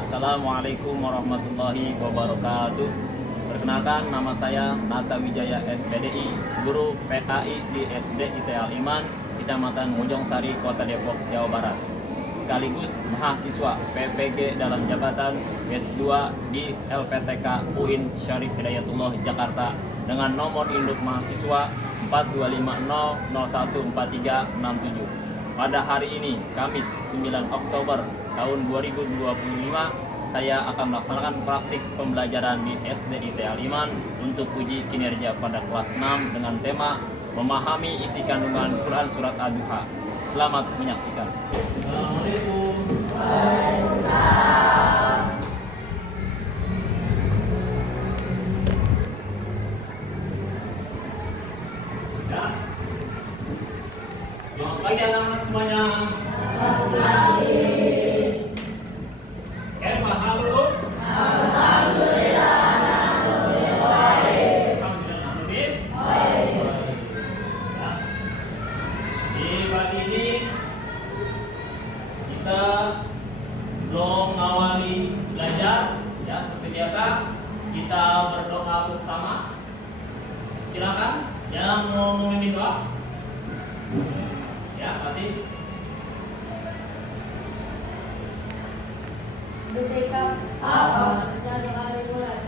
Assalamualaikum warahmatullahi wabarakatuh. Perkenalkan, nama saya Nata Wijaya SPDI, guru PAI di SD IT Al-Iman, Kecamatan Mojong Sari, Kota Depok, Jawa Barat. Sekaligus mahasiswa PPG dalam jabatan S2 di LPTK UIN Syarif Hidayatullah Jakarta dengan nomor induk mahasiswa 4250014367. Pada hari ini, Kamis 9 Oktober tahun 2025, saya akan melaksanakan praktik pembelajaran di SD IT Al-Iman untuk uji kinerja pada kelas 6 dengan tema memahami isi kandungan Quran Surat Ad-Duha. Selamat menyaksikan. Assalamualaikum. Ya. Selamat pagi anak-anak semuanya. Sebelum mengawali belajar, ya seperti biasa kita berdoa bersama. Silakan, jangan mau memimpin doa. Ya, Fatih. Bersikap apa? Jangan kali mulai.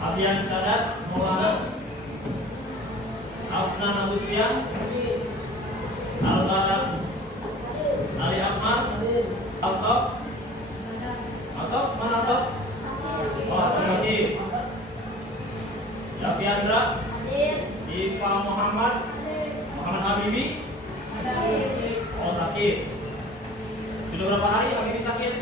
Abian Sadat Maulana, Afnan Agustian, Al-Barak, Ali Ahmad, Atop, mana Atop? Oh, Tadi, Yafiandra, Iva Muhammad Habibi, oh sakit. Sudah berapa hari Habibi sakit?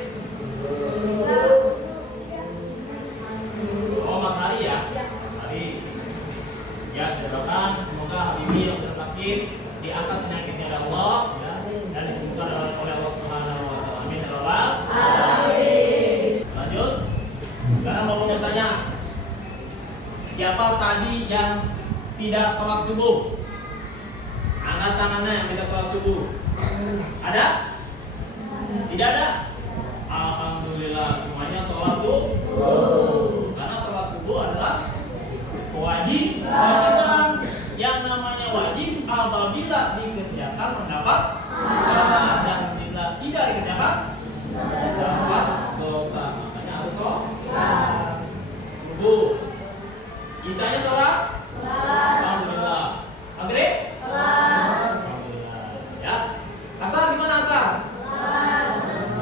Ya, doakan semoga Habibi yang sudah sakit diangkat penyakitnya oleh Allah, ya, dan disembuhkan oleh Allah Subhanahu wa taala. Amin ya rabbal alamin. Lanjut. Sekarang mau bertanya, siapa tadi yang tidak sholat subuh? Angkat tangannya yang tidak sholat subuh. Ada? Tidak ada? Alhamdulillah, semuanya sholat subuh. Karena sholat subuh adalah kewajiban. Yang namanya wajib apabila dikerjakan mendapat pahala, dan bila tidak dikerjakan mendapat dosa. Makanya harus sholat subuh. Isanya sholat? Alhamdulillah. Maghrib? Alhamdulillah. Ya. Asar gimana asar?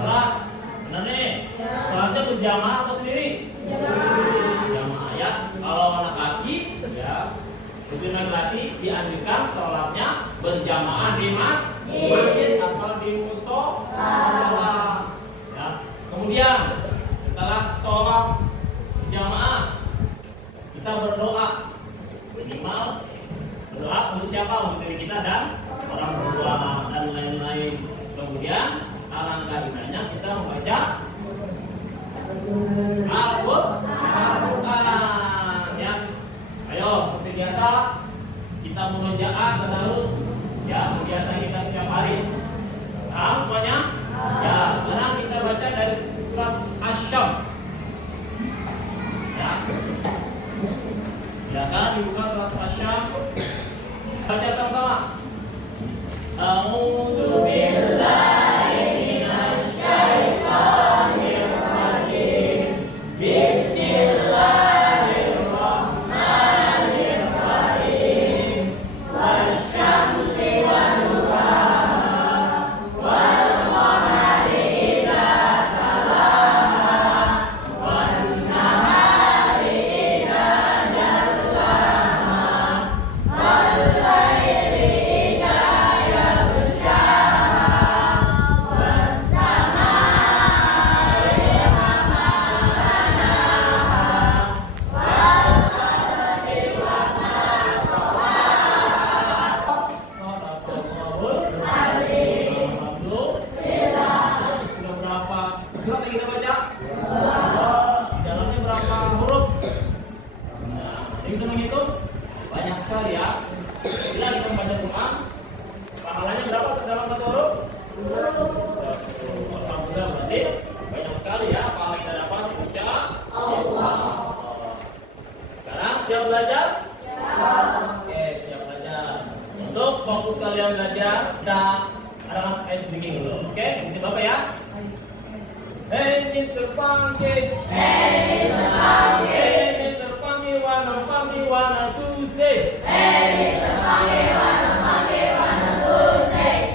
Sholat. Benar nih. Sholatnya berjamaah atau sendiri? Jamaah ya. Kalau anak laki, ya, muslim laki dianjurkan sholatnya berjamaah di masjid atau di musola. Ya. Kemudian setelah sholat berjamaah, kita berdoa, minimal berdoa untuk siapa? Untuk diri kita dan orang tua dan lain-lain. Kemudian alangkah indahnya kita membaca Al-Quran, ya. Ayo seperti biasa kita murojaah terus, ya, biasa kita setiap hari. Paham semuanya? Ya, sekarang kita baca dari surat Asy-Syams. Ya. Silakan dibuka surat Asy-Syams. Baca sama-sama. A'udzu billahi minasy syaithanir rajim. Bismillahirrahmanirrahim. bisa menghitung? Banyak sekali ya. Bila kita membaca Quran, pahalanya berapa dalam satu huruf? 20. Alhamdulillah, berarti banyak sekali ya pahala kita dapat insya Allah. Sekarang siap belajar? Oke, siap belajar. Untuk fokus kalian belajar, kita adakan ice breaking dulu. Oke, ikuti Bapak ya. Hey Mr. Funky, hey Mr. Funky, hey Mr. Funky, wanna to say. Hey Mr. Funky, wanna to say.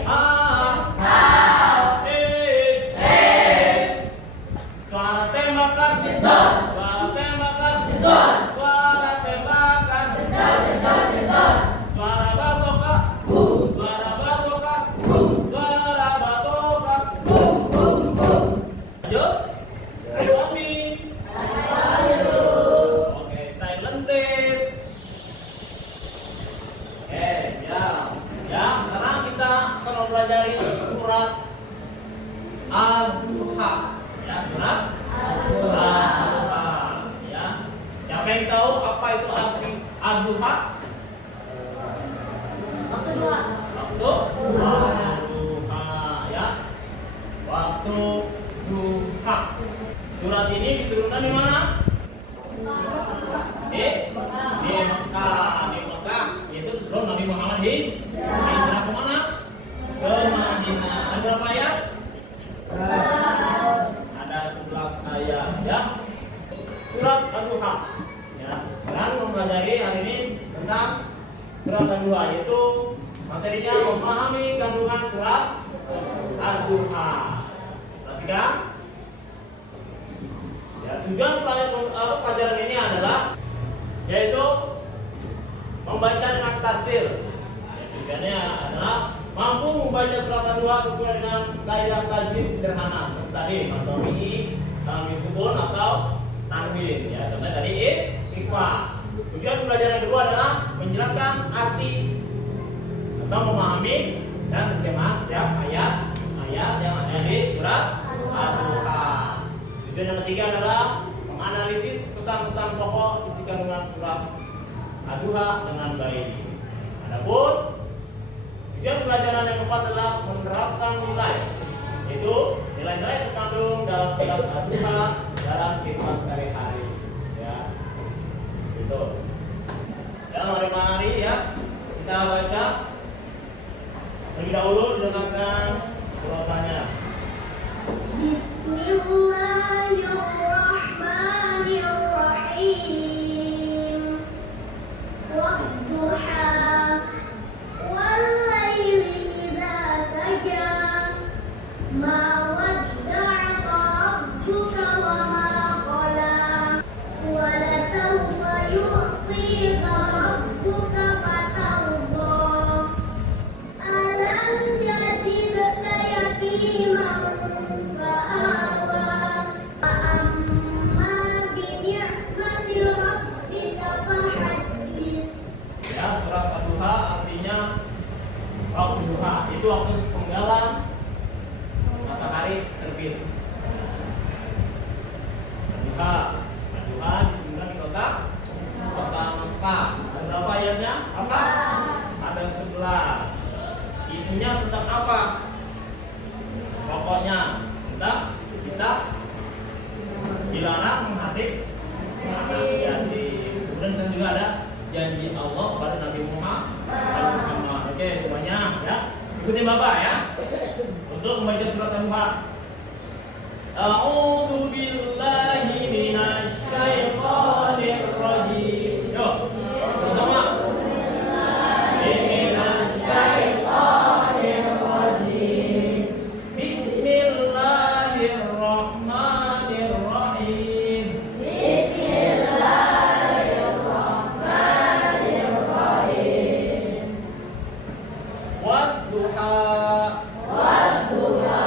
Suara tembakan, jedor. Suara tembakan, jedor. Suara tembakan, jedor, jedor, jedor. Suara basoka, boom. Suara basoka, boom. Suara basoka, boom, boom, boom. Lanjut. Eyes on me. Oke, silent please. Oke, ya. Ya, sekarang kita akan mempelajari surat Ad-Duha. Ya, surat Ad-Duha. Ya. Siapa yang tahu apa itu arti Ad-Duha? Waktu duha. Ya. Waktu duha. Surat ini diturunkan di mana? Di Mekah. Itu sebelum Nabi Muhammad hijrah ke mana? Ke Madinah. Ada berapa ayat? Ada 11 ayat ya. Surat Ad-Duha. Ya, kalian mempelajari hari ini tentang surat Ad-Duha, yaitu materinya memahami kandungan surat Ad-Duha. Perhatikan. Ya, tujuan pelajaran ini adalah yaitu membaca dengan tartil. Ya, tujuannya adalah mampu membaca surat Ad-Duha sesuai dengan kaidah tajwid sederhana seperti tadi matomi, tanwin sukun atau tanwin. Ya, contohnya tadi ikhfa. Tujuan pembelajaran yang kedua adalah menjelaskan arti atau memahami dan terjemah setiap ayat yang ada di surat Ad-Duha. Tujuan yang ketiga adalah menganalisis pesan-pesan pokok isi kandungan surat Ad-Duha dengan baik. Adapun tujuan pelajaran yang keempat adalah menerapkan nilai, yaitu nilai-nilai terkandung dalam surat Ad-Duha dalam kehidupan sehari-hari. Ya, itu. Dan mari ya kita baca terlebih dahulu dengarkan suratannya. Bismillahirrahmanirrahim. Wadduha wallayli idza saja. Ma wadda'aka rabbuka wa ma qala. Wa lasawfa yu'tika rabbuka fatarda. Alam yajidka yatiman fa'awa. Amma bi ni'mati rabbika fahaddits. Ya, surat Ad-Duha artinya waktu duha, itu waktu sepenggalan matahari terbit. Ad-Duha diturunkan di kota Mekah. Ada berapa ayatnya? Apa? Ada 11. Isinya tentang apa? Pokoknya tentang kita dilarang menghadap yatim. Kemudian saya juga ada janji Allah kepada Nabi Muhammad. Oke, semuanya ya. Ikutin Bapak ya. Untuk membaca surat Ad-Duha. A'udzu billahi minasy syaithanir rajim. Yuk. Bersama. Minasy syaithanir rajim. Bismillahirrahmanirrahim. Wadduha. Wadduha.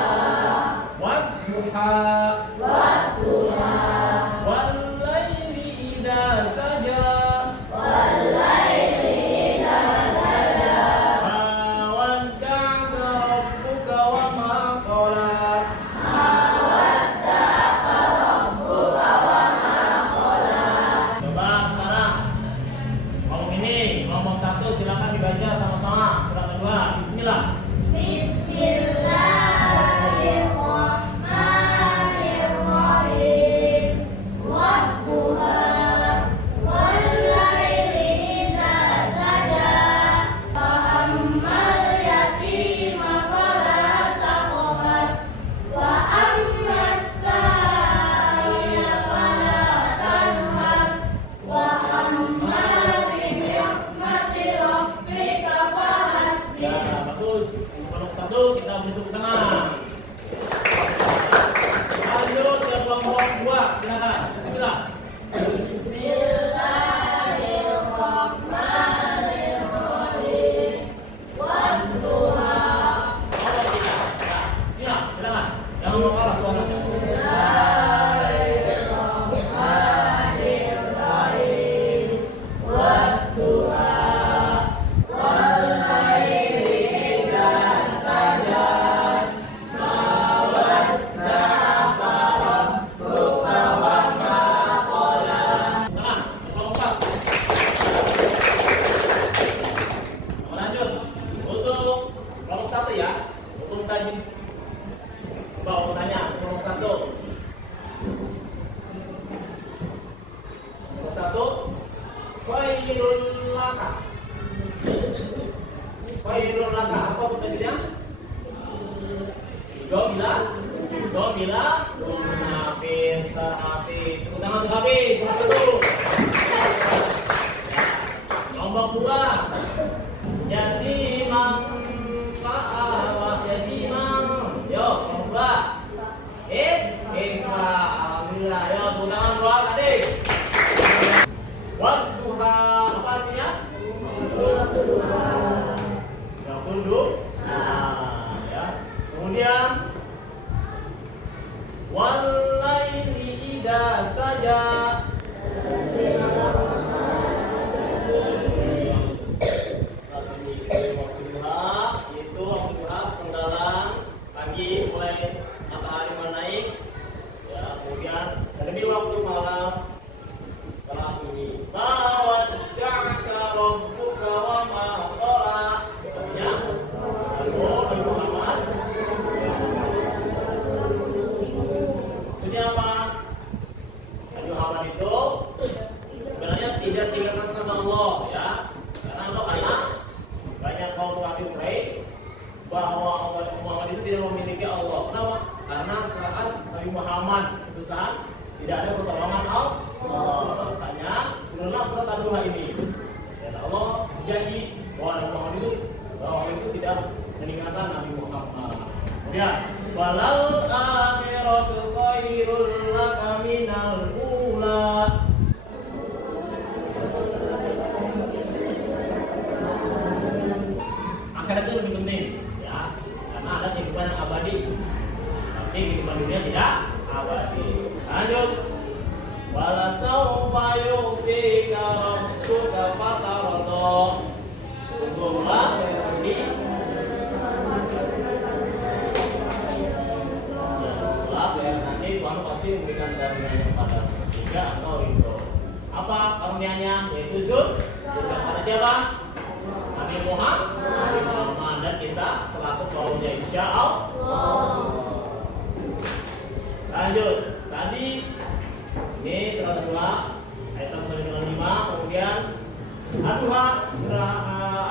khairul laka. Khairul laka apa tadinya? Gomila habis terhabis. Tepuk tangan untuk habis. Nombor 2. Yatiman fa'awa yatiman. Yo, nombor 2. Alhamdulillah. Yo, tepuk tangan buat adik. Wadduha apa artinya? Ya, tunduk. Ya. Kemudian walaili idza saja. Itu waktu duha sepenggalan pagi mulai matahari menaik. Ya, kemudian dari waktu malam telah sunyi. Mawadda'aka rabbuka wa ma qala. Artinya, Nabi Muhammad apa? Nabi Muhammad itu sebenarnya tidak tinggalkan sama Allah ya. Karena apa? Karena banyak kaum kafir Quraisy bahwa Muhammad itu tidak memiliki Allah. Kenapa? Karena saat Nabi Muhammad kesusahan tidak ada pertolongan Allah. Makanya turunlah surat Ad-Duha ini. Dan Allah janji bahwa Nabi Muhammad itu tidak meninggalkan Nabi Muhammad. Kemudian walal akhiratu khairul laka minal ula. Akhirat itu lebih penting ya, karena ada kehidupan yang abadi. Tapi kehidupan dunia tidak abadi. Lanjut. Wala sawfa yu'tika rabbuka fatarda. Tunggulah nanti. Nanti Tuhan pasti memberikan karunia pada tiga atau ridho. Apa karunianya? Yaitu surga pada siapa? Nabi Muhammad, dan kita selaku kaumnya insya Allah. Lanjut. Tadi ini surah 2 ayat 1 sampai 5, kemudian Ad-Duha surah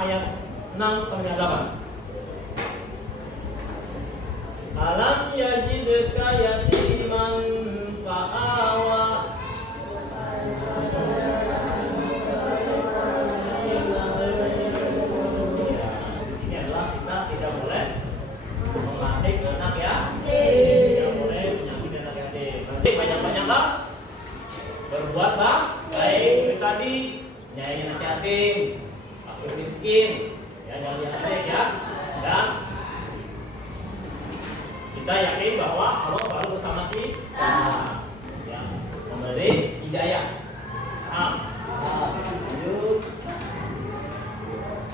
ayat 6 sampai 8. Alam yajidka yatiman fa'awa. Di sini adalah kita tidak boleh memantik anak ya. Tidak boleh menyakiti anak yatim. Nanti banyak-banyaklah berbuat baik. Seperti tadi nyayangi anak yatim, fakir miskin, ya jangan diasik ya. Dan kita yakin bahwa Allah selalu bersama kita, ya, memberi hidayah.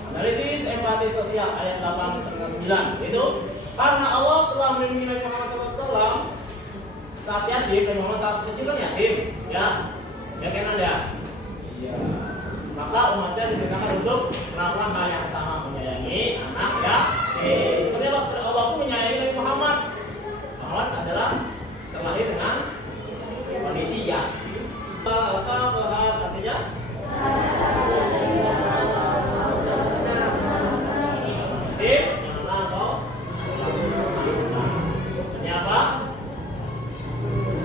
Analisis empati sosial ayat 8 sampai 9 itu karena Allah telah melindungi Nabi Muhammad SAW saat yatim. Nabi Muhammad saat kecil kan yatim, ya kan Anda? Iya. Maka umatnya diperintahkan untuk melakukan hal yang sama, menyayangi anak ya. Seperti apa? Seperti Allah pun menyayangi Nabi Muhammad. Muhammad adalah terlahir dengan kondisi yang artinya apa?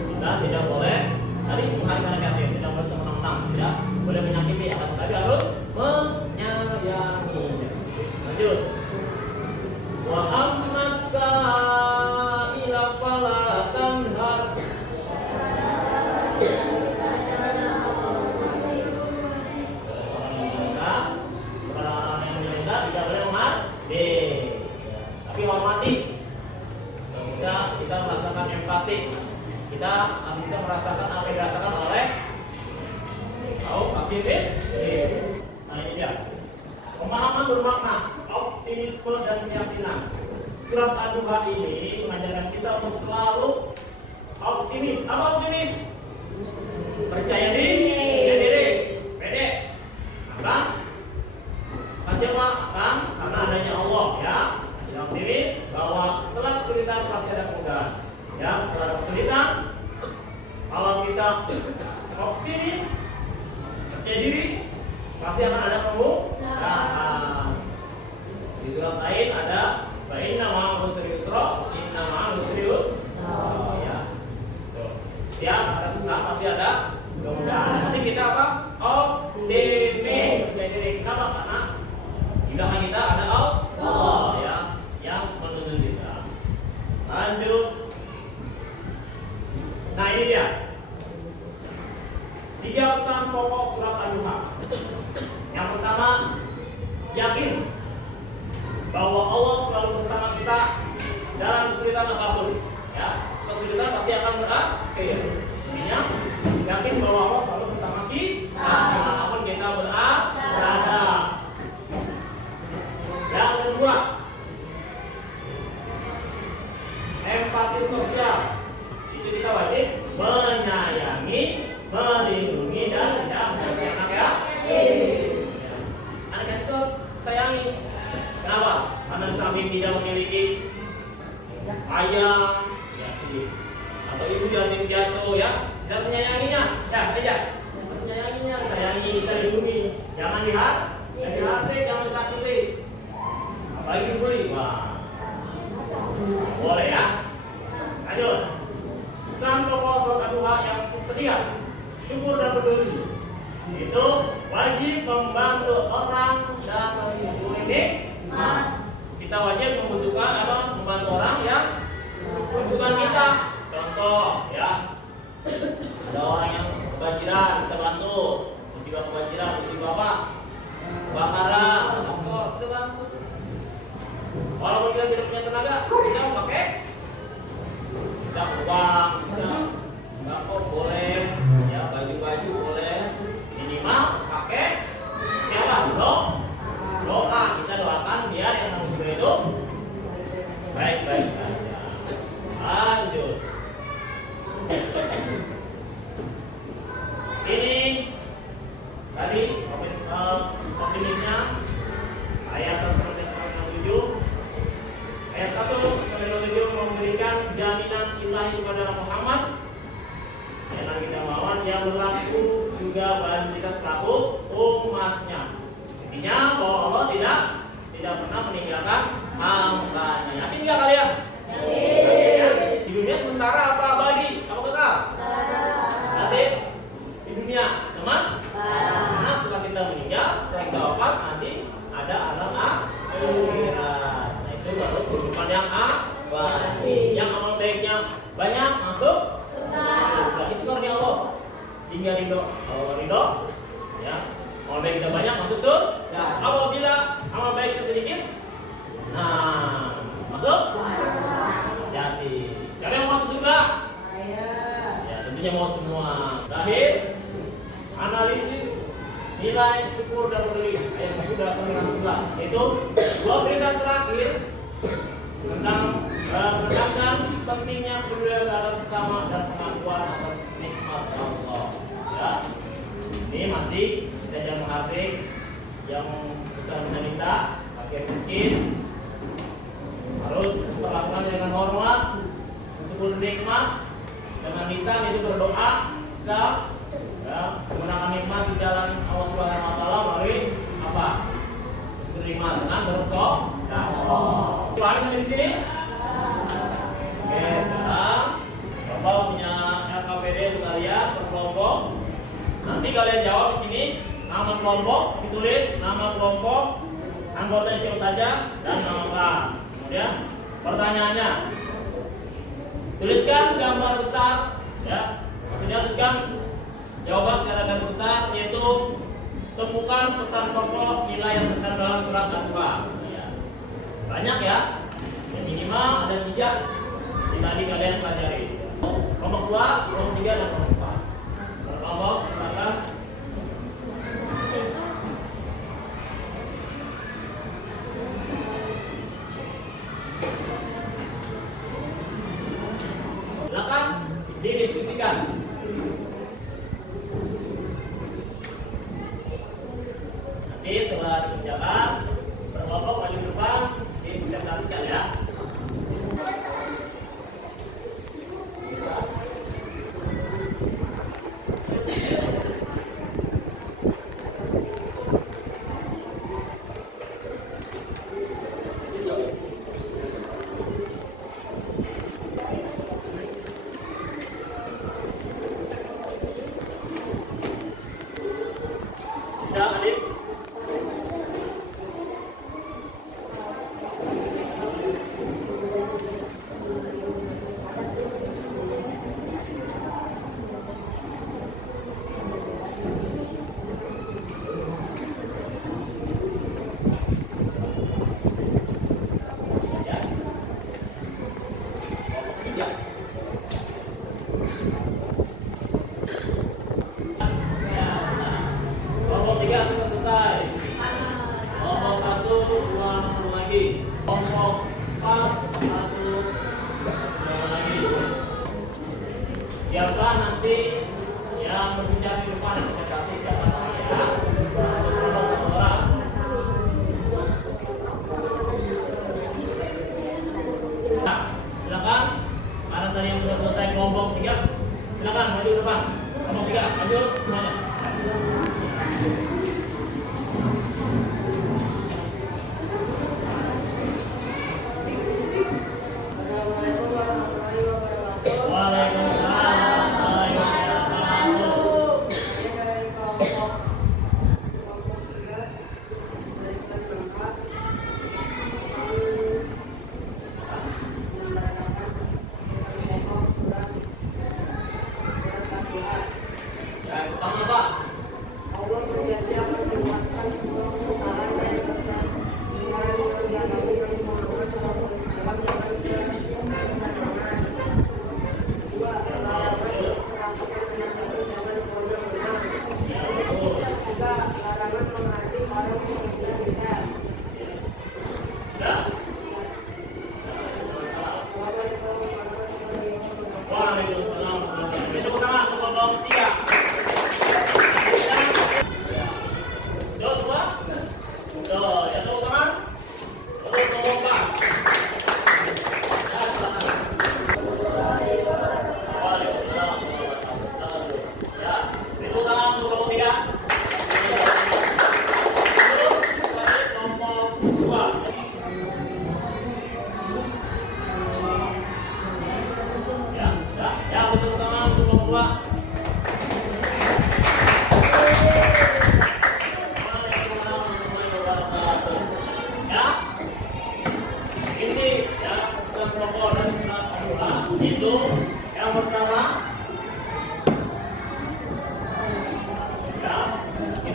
Kita tidak boleh tadi menghargai anak yatim, tidak boleh semena-mena, tidak boleh menyakiti, tapi harus menyayangi. Lanjut. Wa amma sa'ila fala tanhar. Tidak boleh menghakimi, tapi hormati. Bisa kita merasakan empati, kita bisa merasakan apa yang dirasakan oleh kaum aktivis. Nah ini dia pemahaman bermakna optimisme dan keyakinan. Surat Ad-Duha ini mengajarkan kita untuk selalu optimis. Apa optimis? Percaya diri, pede. Akan siapa? Akan karena adanya Allah ya. Yang optimis bahwa setelah kesulitan pasti ada kemudahan. Ya, setelah kesulitan kalau kita optimis, percaya diri, pasti akan ada pemudahan. Di surat lain ada fa inna ma'al usri yusra, inna ma'al usri yusra. Ya. Tuh. Setiap ada susah pasti ada kemudahan. Nanti kita apa? Optimis. Jadi kenapa? Karena di belakang kita ada Allah ya yang menuntun kita. Lanjut. Nah ini dia 3 pesan pokok surat Al-Duha. Yang pertama, yakin bahwa Allah selalu bersama kita dalam kesulitan apapun. Ya, kesulitan pasti akan berakhir. Intinya, yakin bahwa Allah selalu bersama kita dimanapun kita berada. Yang kedua, empati sosial. Itu kita wajib menyayangi, melindungi dan tidak menyakiti anak ya. Anak itu harus sayangi. Kenapa? Karena di samping tidak memiliki ayah, ya, atau ibu yang jatuh ya, tidak menyayanginya. Ya, saja. Menyayanginya, sayangi, kita lindungi. Jangan lihat, jangan disakiti. Apalagi dibully, wah. Boleh ya. Lanjut. Pesan pokok surat Al-Duha yang ketiga, syukur dan bersyukur. Itu wajib membantu orang dan mensyukuri nikmat. Kita wajib membutuhkan atau membantu orang yang membutuhkan kita. Contoh ya, ada orang yang kebanjiran, kita bantu. Musibah kebanjiran, musibah apa? Kebakaran, longsor, kita bantu. Walaupun kita tidak punya tenaga, bisa pakai, bisa uang, bisa sembako boleh, ya baju-baju boleh, minimal pakai apa? Doa. Kita doakan biar yang musibah itu baik-baik saja. Lanjut. Ini tadi optimisnya ayat 1-7. Ayat 1-7 memberikan jaminan ilahi kepada Muhammad yang kita mawar yang berlaku juga bagi kita selaku umatnya. Intinya bahwa Allah tidak pernah meninggalkan hamba-Nya. Yakin nggak kalian? Yakin. Di dunia sementara apa abadi? Apa kekal? Nanti di dunia sama? Karena setelah kita meninggal, setelah kita wafat nanti ada alam akhirat. Itu baru kehidupan yang abadi. Yang amal baiknya banyak masuk surga. Itu karunia Allah. Tinggal ridho. Kalau ridho, ya amal baik kita banyak masuk surga. Apabila amal baik kita sedikit, nah masuk jadi. Siapa yang mau masuk surga? Ya tentunya mau semua. Terakhir, analisis nilai syukur dan berdiri ayat 10-11, yaitu 2 perintah terakhir tentang menekankan pentingnya peduli terhadap sesama dan pengakuan atas nikmat Allah. Ya, ini masih kita menghargai yang kita bisa minta, fakir miskin harus perlakukan dengan hormat, bersyukur nikmat, dengan lisan itu berdoa, bisa ya, menggunakan nikmat di jalan Allah Subhanahu wa taala melalui apa? Terima dengan bersedekah. Paham sampai di sini? Oke, sekarang Bapak punya LKPD untuk kalian per kelompok. Nanti kalian jawab di sini nama kelompok, ditulis nama kelompok, anggota siapa saja dan nama kelas. Kemudian pertanyaannya, tuliskan gambar besar, ya. Maksudnya tuliskan jawaban secara garis besar, yaitu temukan pesan pokok nilai yang terkandung dalam surat Al-Duha. Ya. Banyak ya, yang minimal ada 3 yang tadi kalian pelajari. Kelompok 2, kelompok 3 dan kelompok 4. Kelompok silakan. Silakan didiskusikan. Nanti setelah dikerjakan, berkelompok maju ke depan, dipresentasikan ya.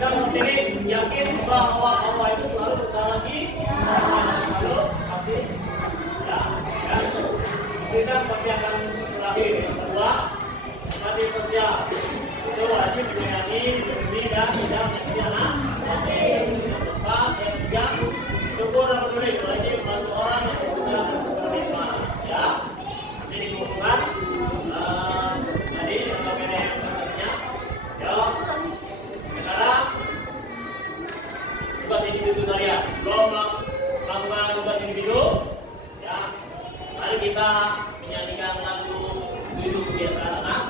Kita optimis, yakin bahwa Allah itu selalu bersama lagi, selalu pasti, ya. Kita pasti akan berakhir. Yang kedua, bakti sosial. Itu wajib menyayangi, melindungi dan tidak menyakiti anak. Yang keempat, yang ketiga, syukur dan peduli. Wajib membantu orang yang membutuhkan dan syukur nikmat. Ya, ini dikumpulkan. Jadi kalau ada yang bertanya, ya. Sekarang tugas individu kalian. Sebelum melakukan tugas individu, ya, mari kita menyanyikan lagu itu kebiasaan anak.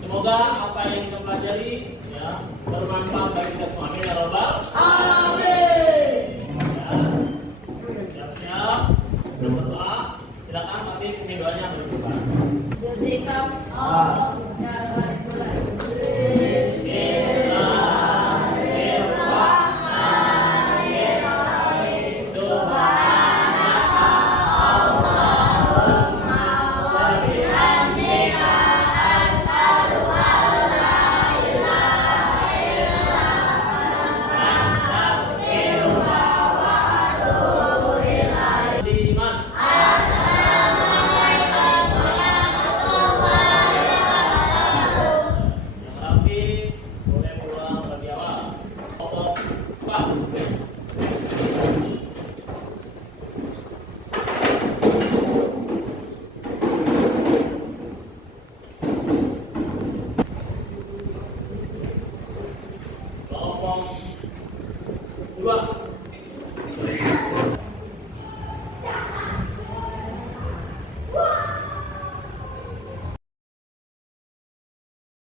Semoga apa yang kita pelajari ya bermanfaat bagi kita semua. Amin ya rabbal alamin. Siap-siap berdoa. Silakan nanti doanya berdoa.